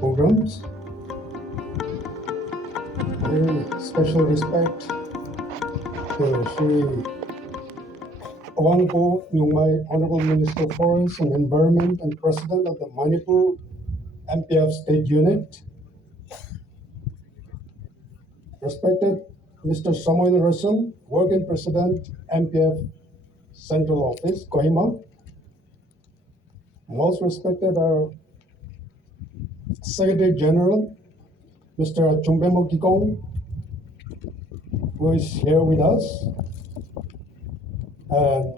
programs. Very special respect to Shri Wangpo Nyungmai, Honorable Minister of Forest and Environment and President of the Manipur MPF State Unit. Respected Mr. Samuel Russell, Working President, MPF Central Office, Kohima. Most respected our Secretary General, Mr. Chumbemo Kikong, who is here with us. And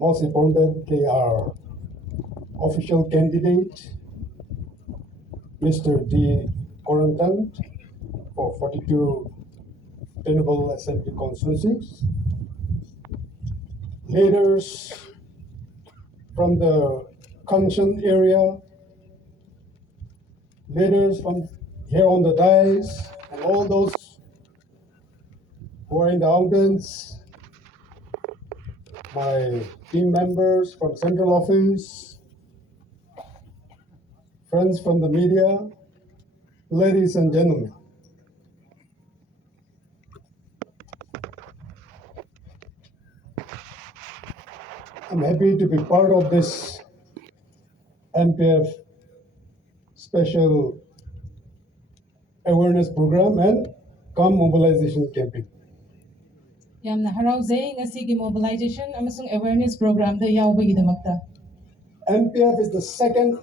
most importantly, our official candidate, Mr. D. Korungthang, for 42 Tenable Assembly constituencies. Leaders from the Kangshang area, leaders from here on the dais, and all those who are in the audience, my team members from Central Office, friends from the media, ladies and gentlemen. I'm happy to be part of this NPF special awareness program and cum Mobilization campaign. Yamna harauzay ngasigi mobilization amasung awareness program da yaubagidamagta. NPF is the second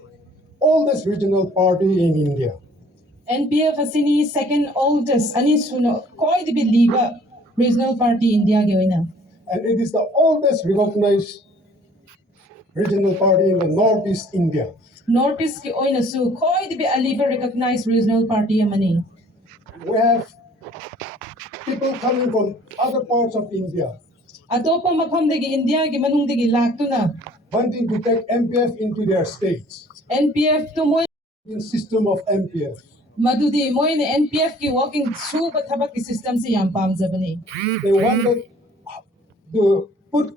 oldest regional party in India. NPF asini second oldest ani suno koi di biliba regional party India ge oina. And it is the oldest recognized regional party in the Northeast India. Northeast ki oina su koi di aliba recognized regional party amani. We have people coming from other parts of India Atopa mapham degi India gi manung degi laktuna wanting to take MPF into their states NPF to moy in system of MPF. madudi moy ne NPF ki walking through ba thabak ki system se yam pamjabani. They wanted to put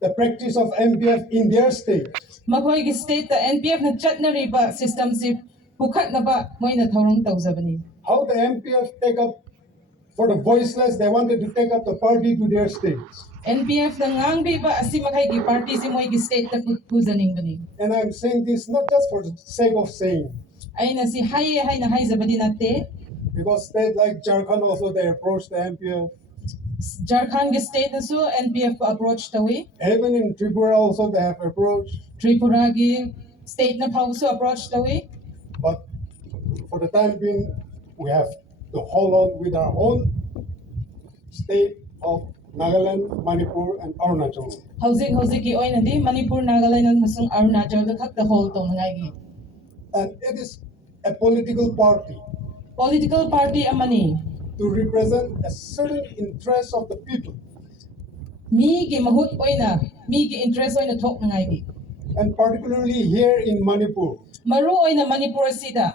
the practice of MPF in their state. Makhoi ki state the NPF na chatnari ba system se pukhat na ba moy na thorong tawjabani. How the MPF take up for the voiceless, they wanted to take up the party to their states. NPF na ngangbi ba asi makai ki party si moy ki state na puzaning bani. And I'm saying this not just for the sake of saying, Ay na si hay na hay zabadi natte. because states like Jharkhand also they approached the MPF. Jharkhand ki state na su NPF ko approach tawi. Even in Tripura also they have approached. Tripura ki state na phau su approach tawi. But for the time being, we have to hold on with our own state of Nagaland, Manipur, and Arunachal. Hauzik ki oina di Manipur, Nagaland and masung Arunachal da khak da hold tong ngai gi. And it is a political party Political party amani. to represent a certain interest of the people. Mi ki mahut oina, mi ki interest oina thok ngai gi. And particularly here in Manipur, Maru oina Manipur sida.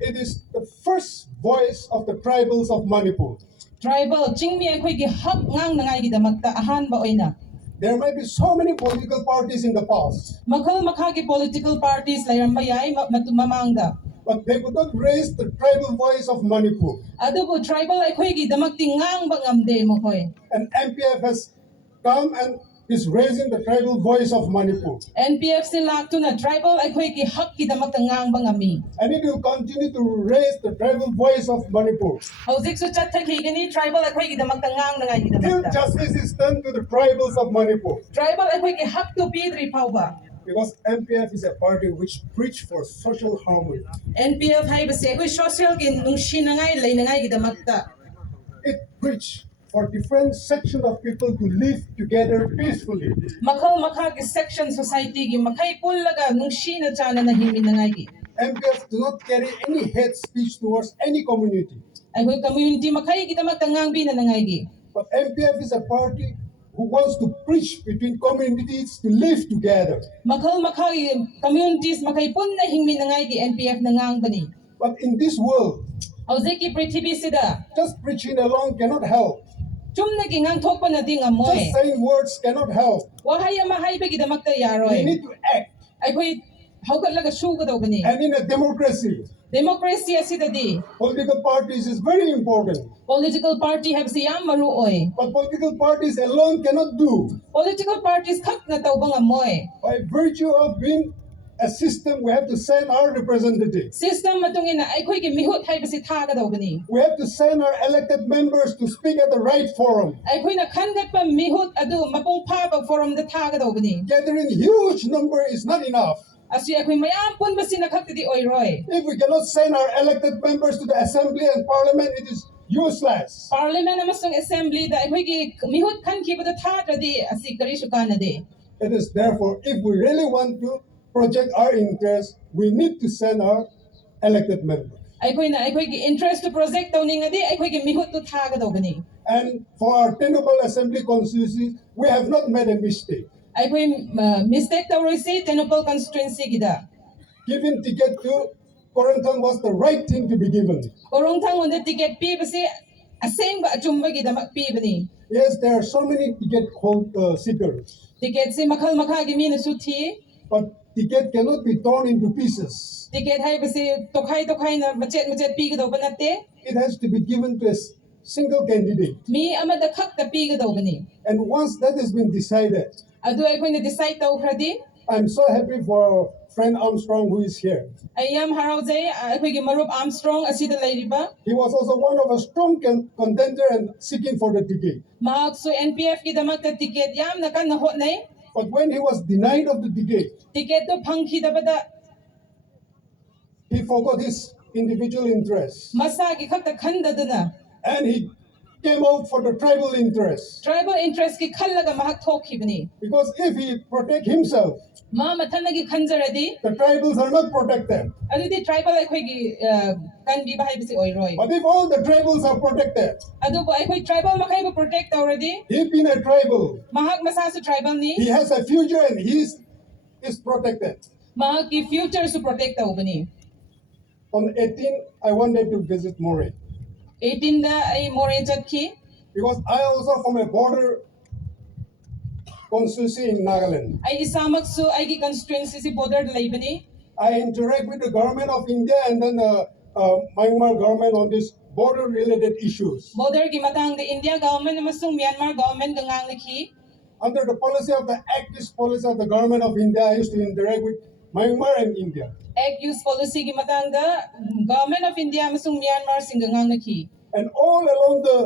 it is the first voice of the tribals of Manipur. Tribal chingmi akhoi ki hak ngang ngai gi damakta ahan ba oina. There might be so many political parties in the past, Makhal makha ki political parties layramba yai mamangda. but they could not raise the tribal voice of Manipur. Adubu tribal akhoi gi damakti ngang ba ngamde mokhoi. And MPF has come and is raising the tribal voice of Manipur. NPF si laktuna tribal akhoi ki hak ki damakta ngang ba ngami. And it will continue to raise the tribal voice of Manipur Hauzik su chat thaki gani tribal akhoi ki damakta ngang ngai gi till damakta. justice is done to the tribals of Manipur. Tribal akhoi ki hak to pidri pauba. Because MPF is a party which preach for social harmony. NPF hai ba se akhoi social ki nungshi nangai leinangai gi damakta. It preach for different sections of people to live together peacefully. Makhal makha ki section society gi makai pullaga nungshi na chana na himi nangai gi. MPF do not carry any hate speech towards any community. Akhoi community makai ki damakta ngang bi na nangai gi. But MPF is a party who wants to preach between communities to live together. Makhal makai communities makai punna himi nangai gi NPF na ngang bani. But in this world, Hauzik ki prithibi sida just preaching alone cannot help. chumna ki ngang thokpa na di ngamoy. Just saying words cannot help. Wahai ama hai ba gi damakta We yaroy. need to act. Akhoi ꯍꯧꯒꯠꯂꯒ ꯁꯨꯒꯗꯧꯕꯅꯤ And in a democracy, democracy ꯑꯁꯤꯗꯗꯤ political parties is very important. political party ꯍꯥꯏꯕꯁꯤ ꯌꯥꯝ ꯃꯔꯨ ꯑꯣꯏ But political parties alone cannot do. political parties khakna tawba ngamoy By virtue of being a system, we have to send our representatives. system matungina aikhoi gi mihut haibasi thagadawbani We have to send our elected members to speak at the right forum. ꯑꯩꯈꯣꯏꯅ ꯈꯟꯒꯠꯄ ꯃꯤꯍꯨꯠ ꯑꯗꯨ ꯃꯄꯨꯡ ꯐꯥꯕ ꯐꯣꯔꯝꯗ ꯊꯥꯒꯗꯧꯕꯅꯤ Gathering huge number is not enough. ꯑꯁꯤ ꯑꯩꯈꯣꯏ ꯃꯌꯥꯝ ꯄꯨꯟꯕꯁꯤꯅ ꯈꯛꯇꯗꯤ ꯑꯣꯏꯔꯣꯏ If we cannot send our elected members to the assembly and parliament, it is useless. Parliament ꯑꯃꯁꯨꯡ ꯑꯦꯁꯦꯝꯕ꯭ꯂꯤꯗ ꯑꯩꯈꯣꯏꯒꯤ ꯃꯤꯍꯨꯠ ꯈꯟꯈꯤꯕꯗ ꯊꯥꯗ꯭ꯔꯗꯤ ꯑꯁꯤ ꯀꯔꯤꯁꯨ ꯀꯥꯟꯅꯗꯦ It is therefore, if we really want to project our interests, we need to send our elected members. ꯑꯩꯈꯣꯏꯅ ꯑꯩꯈꯣꯏꯒꯤ ꯏꯟꯇꯔꯦꯁꯇꯨ project ꯇꯧꯅꯤꯡꯉꯗꯤ ꯑꯩꯈꯣꯏꯒꯤ ꯃꯤꯍꯨꯠꯇꯨ ꯊꯥꯒꯗꯧꯕꯅꯤ And for our tenable assembly constituencies, we have not made a mistake. ꯑꯩꯈꯣꯏ mistake ꯇꯧꯔꯣꯏꯁꯤ ꯇꯦꯅꯣꯄꯜ ꯀꯟꯁꯇꯤꯇꯨꯋꯦꯟꯁꯤꯒꯤꯗ Giving ticket to Korungthang was the right thing to be given. ꯀꯣꯔꯣꯡꯊꯥꯡꯗ ticket ꯄꯤꯕꯁꯤ ꯑꯁꯦꯡꯕ ꯑꯆꯨꯝꯕꯒꯤꯗꯃꯛ ꯄꯤꯕꯅꯤ Yes, there are so many ticket seekers, ꯇꯤꯀꯦꯠꯁꯤ ꯃꯈꯜ ꯃꯈꯥꯒꯤ ꯃꯤꯅꯁꯨ ꯊꯤ but ticket cannot be torn into pieces. Ticket ꯍꯥꯏꯕꯁꯤ ꯇꯣꯈꯥꯏ ꯇꯣꯈꯥꯏꯅ ꯃꯆꯦꯠ ꯃꯆꯦꯠ ꯄꯤꯒꯗꯧꯕ ꯅꯠꯇꯦ It has to be given to a single candidate. ꯃꯤ ꯑꯃꯗ ꯈꯛꯇ ꯄꯤꯒꯗꯧꯕꯅꯤ And once that has been decided, ꯑꯗꯨ ꯑꯩꯈꯣꯏꯅ ꯗꯤꯁꯥꯏꯗ ꯇꯧꯈ꯭ꯔꯗꯤ I'm so happy for our friend Armstrong who is here. ꯑꯩ ꯌꯥꯝ ꯍꯔꯥꯎꯖꯩ ꯑꯩꯈꯣꯏꯒꯤ ꯃꯔꯨꯞ ꯑꯥꯔꯝꯁꯇ꯭ꯔꯣꯡ ꯑꯁꯤꯗ ꯂꯩꯔꯤꯕ He was also one of a strong contender and seeking for the ticket. ꯃꯍꯥꯛꯁꯨ NPF ꯒꯤꯗꯃꯛꯇ ꯇꯤꯀꯦꯠ ꯌꯥꯝꯅ ꯀꯟꯅ ꯍꯣꯠꯅꯩ But when he was denied of the ticket, ꯇꯤꯀꯦꯠꯇꯨ ꯐꯪꯈꯤꯗꯕꯗ he forgot his individual interests. ꯃꯁꯥꯒꯤ ꯈꯛꯇ ꯈꯟꯗꯗꯅ And he came out for the tribal interests. Tribal ꯏꯟꯇꯔꯦꯁꯀꯤ ꯈꯜꯂꯒ ꯃꯍꯥꯛ ꯊꯣꯛꯈꯤꯕꯅꯤ Because if he protect himself, ꯃꯥ ꯃꯊꯟꯗꯒꯤ ꯈꯟꯖꯔꯗꯤ the tribals are not protected. ꯑꯗꯨꯗꯤ ꯇ꯭ꯔꯥꯏꯕꯦꯜ ꯑꯩꯈꯣꯏꯒꯤ ꯀꯟꯕꯤꯕ ꯍꯥꯏꯕꯁꯤ ꯑꯣꯏꯔꯣꯏ But if all the tribals are protected, ꯑꯗꯨꯕꯨ ꯑꯩꯈꯣꯏ ꯇ꯭ꯔꯥꯏꯕꯦꯜ ꯃꯈꯩꯕꯨ ꯄ꯭ꯔꯣꯇꯦꯛ ꯇꯧꯔꯗꯤ he being a tribal, ꯃꯍꯥꯛ ꯃꯁꯥꯁꯨ ꯇ꯭ꯔꯥꯏꯕꯦꯜꯅꯤ he has a future and he is protected. ꯃꯍꯥꯛꯀꯤ ꯐ꯭ꯌꯨꯆꯔꯁꯨ ꯄ꯭ꯔꯣꯇꯦꯛ ꯇꯧꯕꯅꯤ On 18, I wanted to visit Moray 18ꯗ ꯑꯩ ꯃꯣꯔꯦ ꯆꯠꯈꯤ because I also from a border constituency in Nagaland. ꯑꯩ ꯏꯁꯥꯃꯛꯁꯨ ꯑꯩꯒꯤ ꯀꯟꯁꯇꯤꯇꯨꯋꯦꯟꯁꯤꯁꯤ ꯕꯣꯔꯗꯔꯗ ꯂꯩꯕꯅꯤ I interact with the government of India and then Myanmar government on these border-related issues. ꯕꯣꯔꯗꯔꯒꯤ ꯃꯇꯥꯡꯗ India government ꯑꯃꯁꯨꯡ Myanmar ꯒꯚꯔꯟꯃꯦꯟꯠꯒ ꯉꯥꯡꯅꯈꯤ Under the policy of the Act-East policy of the government of India, I used to interact with Myanmar and India. ꯑꯦꯛ use ꯄꯣꯂꯤꯁꯤꯒꯤ ꯃꯇꯥꯡꯗ government of India ꯑꯃꯁꯨꯡ ꯃ꯭ꯌꯥꯟꯃꯥꯔꯁꯤꯡꯒ ꯉꯥꯡꯅꯈꯤ And all along the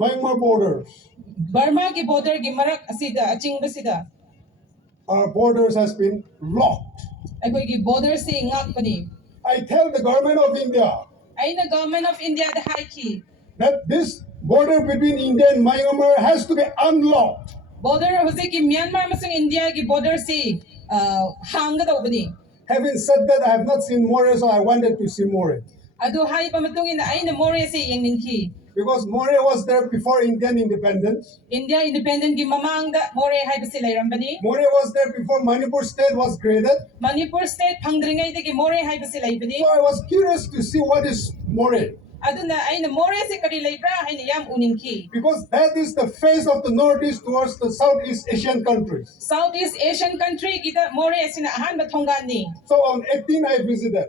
Myanmar borders, ꯕꯔꯃꯥꯒꯤ ꯕꯣꯔꯗꯔꯒꯤ ꯃꯔꯛ ꯑꯁꯤꯗ ꯑꯆꯤꯡꯕꯁꯤꯗ our borders has been locked. ꯑꯩꯈꯣꯏꯒꯤ ꯕꯣꯔꯗꯔꯁꯤ ꯉꯥꯛꯄꯅꯤ I tell the government of India ꯑꯩꯅ government of ꯏꯟꯗꯤꯌꯥꯗ ꯍꯥꯏꯈꯤ that this border between India and Myanmar has to be unlocked. Border ꯍꯧꯖꯤꯛꯀꯤ Myanmar ꯑꯃꯁꯨꯡ ꯏꯟꯗꯤꯌꯥꯒꯤ ꯕꯣꯔꯗꯔꯁꯤ ꯍꯥꯡꯒꯗꯧꯕꯅꯤ Having said that, I have not seen Moray, so I wanted to see Moray. ꯑꯗꯨ ꯍꯥꯏꯕ ꯃꯇꯨꯡ ꯏꯟꯅ ꯑꯩꯅ ꯃꯣꯔꯦꯁꯤ ꯌꯦꯡꯅꯤꯡꯈꯤ Because Moray was there before Indian independence. India ꯏꯟꯗꯤꯄꯦꯟꯗꯦꯟꯠꯒꯤ ꯃꯃꯥꯡꯗ ꯃꯣꯔꯦ ꯍꯥꯏꯕꯁꯤ ꯂꯩꯔꯝꯕꯅꯤ Moray was there before Manipur state was created. Manipur state ꯐꯪꯗ꯭ꯔꯤꯉꯩꯗꯒꯤ ꯃꯣꯔꯦ ꯍꯥꯏꯕꯁꯤ ꯂꯩꯕꯅꯤ So I was curious to see what is Moray. ꯑꯗꯨꯅ ꯑꯩꯅ ꯃꯣꯔꯦꯁꯤ ꯀꯔꯤ ꯂꯩꯕ꯭ꯔꯥ ꯍꯥꯏꯅ ꯌꯥꯝ ꯎꯅꯤꯡꯈꯤ Because that is the face of the Northeast towards the Southeast Asian countries. South east Asian ꯀꯟꯇ꯭ꯔꯤꯒꯤꯗ ꯃꯣꯔꯦ ꯑꯁꯤꯅ ꯑꯍꯥꯟꯕ ꯊꯣꯡꯒꯥꯟꯅꯤ So on 18 I visited.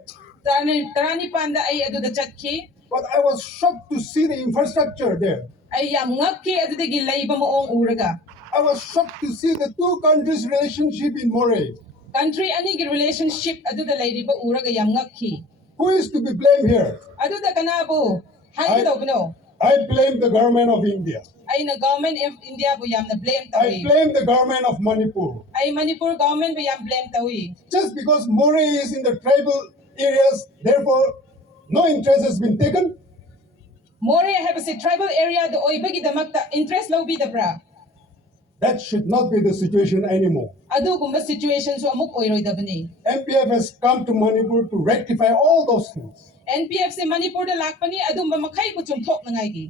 ꯇꯔꯥꯅꯤꯄꯥꯟꯗ ꯑꯩ ꯑꯗꯨꯗ ꯆꯠꯈꯤ But I was shocked to see the infrastructure there. ꯑꯩ ꯌꯥꯝ ꯉꯛꯈꯤ ꯑꯗꯨꯗꯒꯤ ꯂꯩꯕ ꯃꯑꯣꯡ ꯎꯔꯒ I was shocked to see the two countries' relationship in Moray. Country ꯑꯅꯤꯒꯤ ꯔꯤꯂꯦꯁꯟꯁꯤꯞ ꯑꯗꯨꯗ ꯂꯩꯔꯤꯕ ꯎꯔꯒ ꯌꯥꯝ ꯉꯛꯈꯤ Who is to be blamed here? ꯑꯗꯨꯗ ꯀꯅꯥꯕꯨ ꯍꯥꯏꯒꯗꯧꯕꯅꯣ I blame the government of India. ꯑꯩꯅ ꯒꯚꯔꯟꯃꯦꯟꯠ ꯑꯣꯐ ꯏꯟꯗꯤꯌꯥꯕꯨ ꯌꯥꯝꯅ ꯕ꯭ꯂꯦꯝ I ꯇꯧꯏ blame the government of Manipur. ꯑꯩ ꯃꯅꯤꯄꯨꯔ ꯒꯚꯔꯟꯃꯦꯟꯠꯕꯨ ꯌꯥꯝ ꯕ꯭ꯂꯦꯝ ꯇꯧꯏ Just because Moray is in the tribal areas, therefore no interest has been taken. ꯃꯣꯔꯦ ꯍꯥꯏꯕꯁꯤ tribal ꯑꯦꯔꯤꯌꯥꯗ ꯑꯣꯏꯕꯒꯤꯗꯃꯛꯇ interest ꯂꯧꯕꯤꯗꯕ꯭ꯔꯥ That should not be the situation anymore. ꯑꯗꯨꯒꯨꯝꯕ ꯁꯤꯆꯨꯋꯦꯁꯟꯁꯨ ꯑꯃꯨꯛ ꯑꯣꯏꯔꯣꯏꯗꯕꯅꯤ MPF has come to Manipur to rectify all those things. NPFꯁꯤ ꯃꯅꯤꯄꯨꯔꯗ ꯂꯥꯛꯄꯅꯤ ꯑꯗꯨꯝꯕ ꯃꯈꯩꯕꯨ ꯆꯨꯝꯊꯣꯛꯅꯉꯥꯏꯒꯤ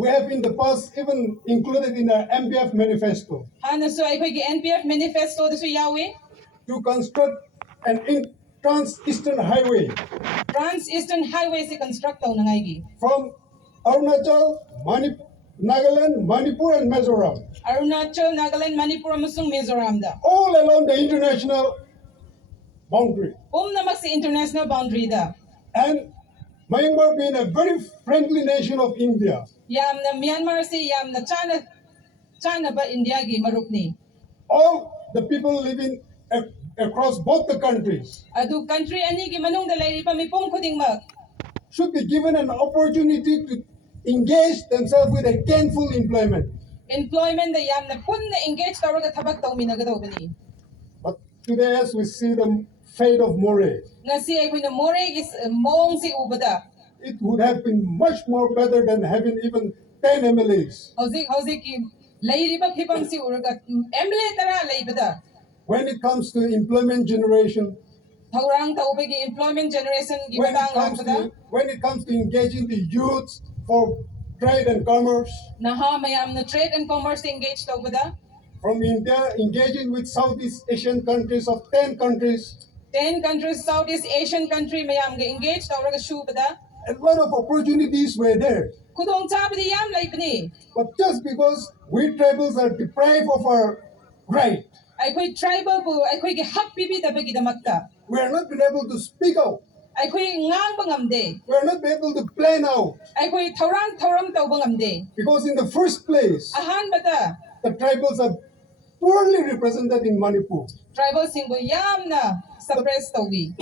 We have in the past even included in our MPF manifesto ꯍꯥꯟꯅꯁꯨ ꯑꯩꯈꯣꯏꯒꯤ NPF ꯃꯦꯅꯤꯐꯦꯁꯇꯣꯗꯁꯨ ꯌꯥꯎꯏ to construct an trans-eastern highway trans eastern ꯍꯥꯏꯋꯦꯁꯤ construct ꯇꯧꯅꯉꯥꯏꯒꯤ from Arunachal, Nagaland, Manipur and Mizoram, Arunachal Nagaland Manipur ꯑꯃꯁꯨꯡ ꯃꯤꯖꯣꯔꯥꯝꯗ all along the international boundary. Pumnamak sa international boundary da. And Myanmar being a very friendly nation of India, Yam na Myanmar si yam na China ba India gi marup ni. all the people living across both the countries Adu country ani gi manung da lairi pa mipum khuding mag. should be given an opportunity to engage themselves with a gainful employment. Employment da yam na pun na engage tawraga thabak tawmi na gadaw bani. But today, as we see the fate of Moray, Ngasi ay na more gis mong si ubada. it would have been much more better than having even 10 MLAs. Hauzik ki lairi ba phipam si uraga MLA tara laibada. When it comes to employment generation, Thaurang taubagi employment generation gi batang laibada. when it comes to engaging the youth for trade and commerce, Naha mayam na trade and commerce engage taubada. from India engaging with Southeast Asian countries of 10 countries, 10 countries, Southeast Asian country mayam ga engage tawraga shubada. a lot of opportunities were there. Kudong chabadi yam laibani. But just because we tribals are deprived of our right, Aikoy tribal po, aikoy gi hak bibi tabagi damakta. we are not been able to speak out. Aikoy ngang bangamde. We are not been able to plan out. Aikoy tauram tau bangamde. Because in the first place, Ahan bata, the tribals are poorly represented in Manipur. tribal symbol yam na suppress tawgi.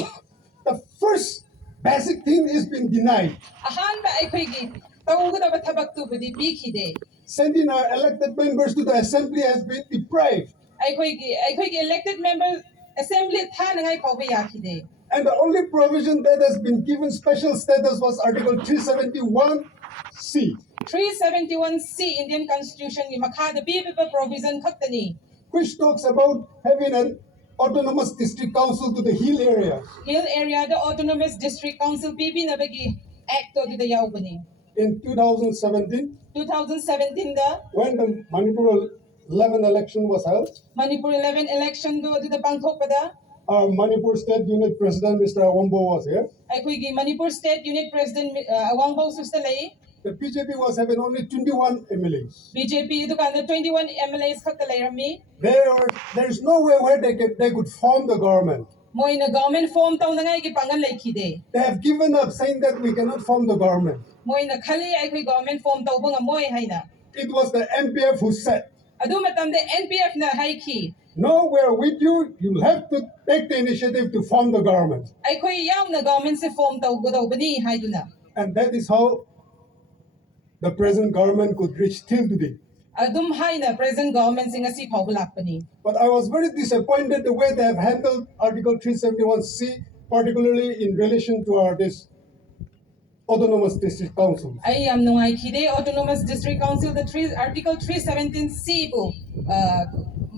The first basic thing is being denied. Ahan ba aikoy gi tawga ba tabak tu budi bikide. Sending our elected members to the assembly has been deprived. Aikoy gi elected member assembly tha nangai pawba yakide. And the only provision that has been given special status was Article 371C, 371C Indian Constitution gi makha bibi provision khaktani. which talks about having an autonomous district council to the hill area. Hill area the autonomous district council bibi na bagi act to the yaubani. In 2017, 2017 da when the Manipur 11 election was held, Manipur 11 election do the pangthok pada. our Manipur State Unit President, Mr. Awambo, was here. Aikoy Manipur State Unit President Awangbo sustalay. The BJP was having only 21 MLAs. BJP dukanda 21 MLAs khaktalay rami. There's no way where they could form the government. Moy na government form taw na ngay gipangan laikide. They have given up saying that we cannot form the government. Moy na khali aikoy government form taw banga moy hayna. It was the MPF who said, Adu matam de NPF na haiki. no, we're with you. You'll have to take the initiative to form the government. Aikoy yaw na government se form taw godaw bani hayduna. And that is how the present government could reach till today. Adum hayna present government singa si pawbalak pani. But I was very disappointed the way they have handled Article 371C, particularly in relation to this autonomous district council. Ay am nungay kide autonomous district council the article 317C po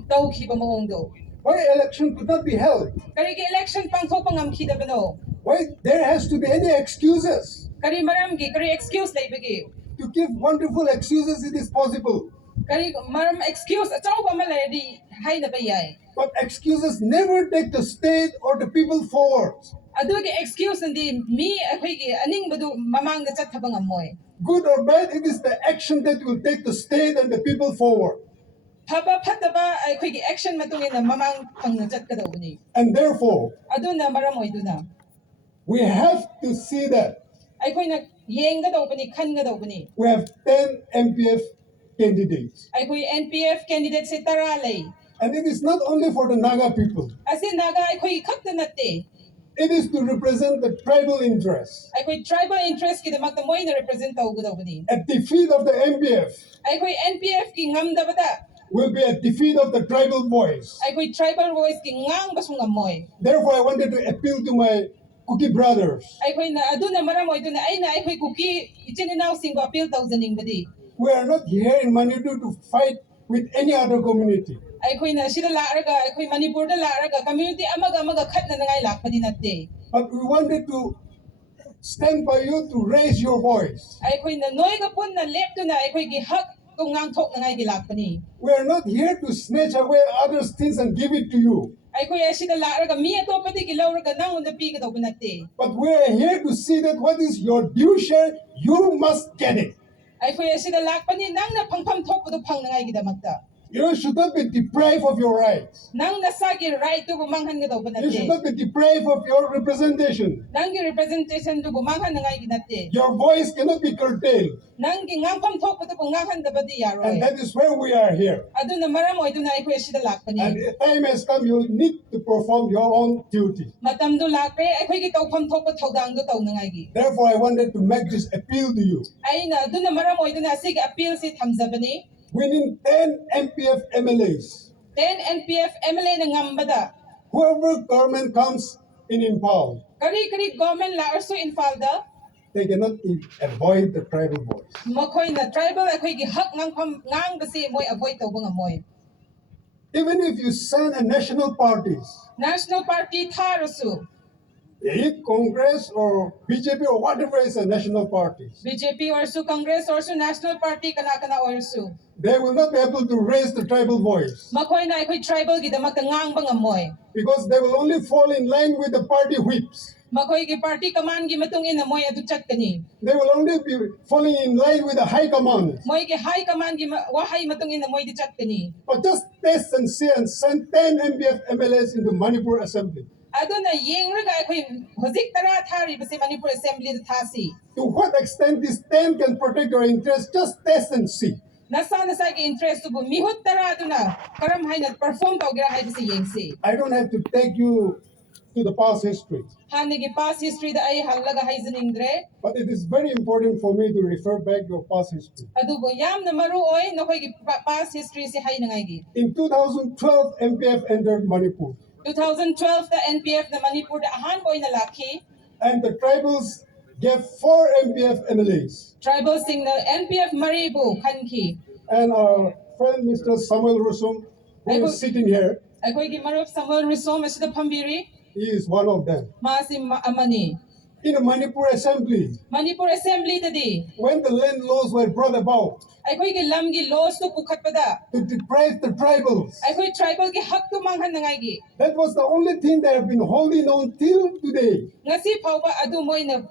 taw kiba maong do. Why election could not be held? Kari ki election pangthok pangam kida bano. Why there has to be any excuses? Kari maram ki kari excuse lay bagi. To give wonderful excuses, it is possible. Kari maram excuse achaw ba malay hay na bayay. But excuses never take the state or the people forward. Adu ki excuse ndi mi akoy ki aning badu mamang na chat habang amoy. Good or bad, it is the action that will take the state and the people forward. Paba pataba akoy ki action matungin na mamang pang na chat kadaw ni. And therefore, Adu na maram oy do na. we have to see that Akoy na yeng kadaw bani kan kadaw bani. we have 10 MPF candidates. Akoy NPF candidate si taralay. And it is not only for the Naga people. Asin naga akoy kakta natte. It is to represent the tribal interests. Akoy tribal interest ki damak moy na represent taw kadaw bani. A defeat of the MPF Akoy NPF ki ngam da bata. will be a defeat of the tribal voice. Akoy tribal voice ki ngang basung amoy. Therefore, I wanted to appeal to my Kuki brothers. Akoy na adu na maram oy do na ay na akoy kuki itininaw singo appeal taw zaning badi. We are not here in Manipur to fight with any other community. Akoy na sila laaraga akoy Manipur da laaraga community amaga khat na ngay lakpadi natte. But we wanted to stand by you to raise your voice. Akoy na noy ka pun na lep to na akoy gi hak kung ngang thok na ngay gilakpani. We are not here to snatch away others' things and give it to you. Akoy sila laaraga mi ato pati gilauraga nang unda pi ka daw natte. But we are here to see that what is your due share, you must get it. Akoy sila lakpani nang na pangpam thok do pang na ngay gidamakta. You should not be deprived of your rights. Nang nasagi right to bumanghan nga daw ba You should nate? not be deprived of your representation. Nang gi representation to bumanghan na nga ginate. Your voice cannot be curtailed. Nang gi ngangpam thok pa to bumanghan da ba di And yaroy. that is where we are here. Ado na maram oy na iko sida lak pa And ni. the time has come, you need to perform your own duty. Matam do lakre ay koy gi tawpam thok pa thawdang do taw na nga gi. Therefore, I wanted to make this appeal to you. Ay na do na maram oy na sig appeal si thamza ba ni. Winning 10 MPF MLAs, 10 NPF MLA na ngambada. whoever government comes in Impal, Kari government la also in falda. they cannot avoid the tribal voice. Makoy na tribal ay koy gi hak ngang basi moy avoid taw ba nga moy. Even if you send a national parties, National Party Tharusu, be it Congress or BJP or whatever is a national parties, BJP or su Congress or su National Party kana or su. they will not be able to raise the tribal voice Makoy na ako'y tribal gida makangang bang amoy. because they will only fall in line with the party whips. Makoy gi party kaman gi matungin amoy adu chat kani. They will only be falling in line with the high command. Moy gi high kaman gi wahay matungin amoy di chat kani. But just test and see and send 10 MPF MLAs into Manipur Assembly. Ado na yeng raga ako'y huzik tara thari basi Manipur Assembly da thasi. To what extent this 10 can protect your interests, just test and see. Nasa na sa interest to mihut tara ado na karam hay na perform taw gira hay basi yeng si. I don't have to take you to the past history, Hanigi past history da ay halaga hay zaningdre. but it is very important for me to refer back your past history. Ado go yam na maruoy na ko'y past history si hay na ngay gi. In 2012, MPF entered Manipur, 2012 the NPF na Manipur da ahan boy na laki. and the tribals gave 4 MPF MLAs. Tribal sing na NPF Maribu kanki. And our friend Mr. Samuel Rusum, who is sitting here, Ako'y gimarap Samuel Rizom asida pambiri. he is one of them. Masim amani. In the Manipur Assembly, Manipur Assembly tadi. when the land laws were brought about Ako'y gilam gi laws to pukat pada. to deprive the tribals, Ako'y tribal gi hak to manghan na ngay gi. that was the only thing they have been holding on till today. Ngasi pau ba adu moy na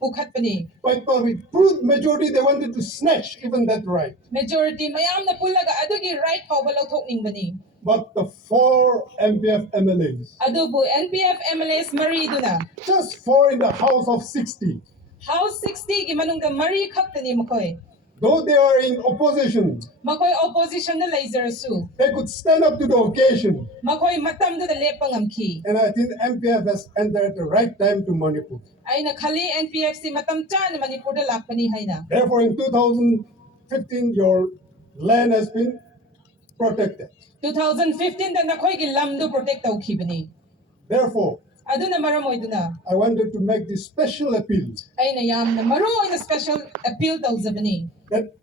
pukat pa ni. But with brute majority, they wanted to snatch even that right. Majority mayam na pulaga adu gi right pau ba lautok ning ba ni. But the 4 MPF MLAs, Adu bu NPF MLAs marido na. just 4 in the House of 60, House 60 gi manung da mari kap tani makoy. though they are in opposition, Makoy opposition na laser su. they could stand up to the occasion. Makoy matam do da lepang amki. And I think MPF has entered at the right time to Manipur. Ay nakhali NPF si matam cha na Manipur da lakpani hay na. Therefore, in 2015, your land has been protected. 2015 da nakoy gilam do protect taw kibani. Therefore, Ado na maramoy do na. I wanted to make this special appeal Ay na yam na maroy na special appeal taw zabani. that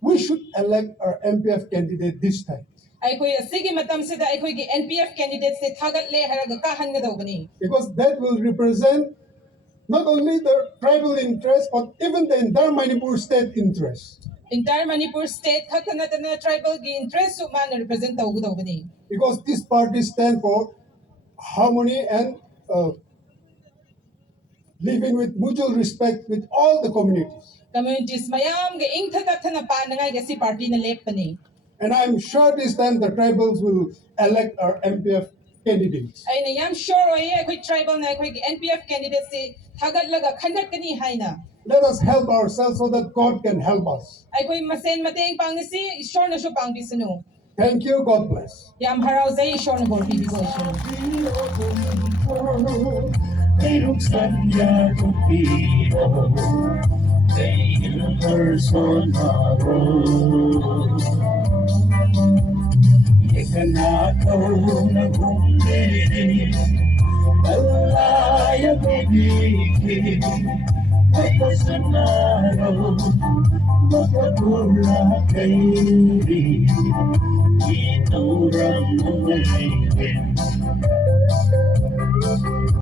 we should elect our MPF candidate this time. Ay koy sige matam sida ay koy gi NPF candidate se thagat le haraga kahan nga daw bani. Because that will represent not only the tribal interest, but even the entire Manipur state interest. Entire Manipur state kakana na tribal gi interest so man represent taw daw bani. Because these parties stand for harmony and living with mutual respect with all the communities. Communities mayam gi ingtha na pa na nga si party na lep bani. And I'm sure this time the tribals will elect our MPF candidates. Ay na yam sure ay koy tribal na koy gi NPF candidate se thagat laga khandat kani hay na. Let us help ourselves so that God can help us. Ay koy masen mateng pang si sure na syo pang bisano. Thank you. God bless. Yam haraw zay sure na bor bibigo sure. They look sanya kupiho, they in person Yekanako na kumbiri, alaya bibiki, makasanaro, makapula kairi, inuram nangayin.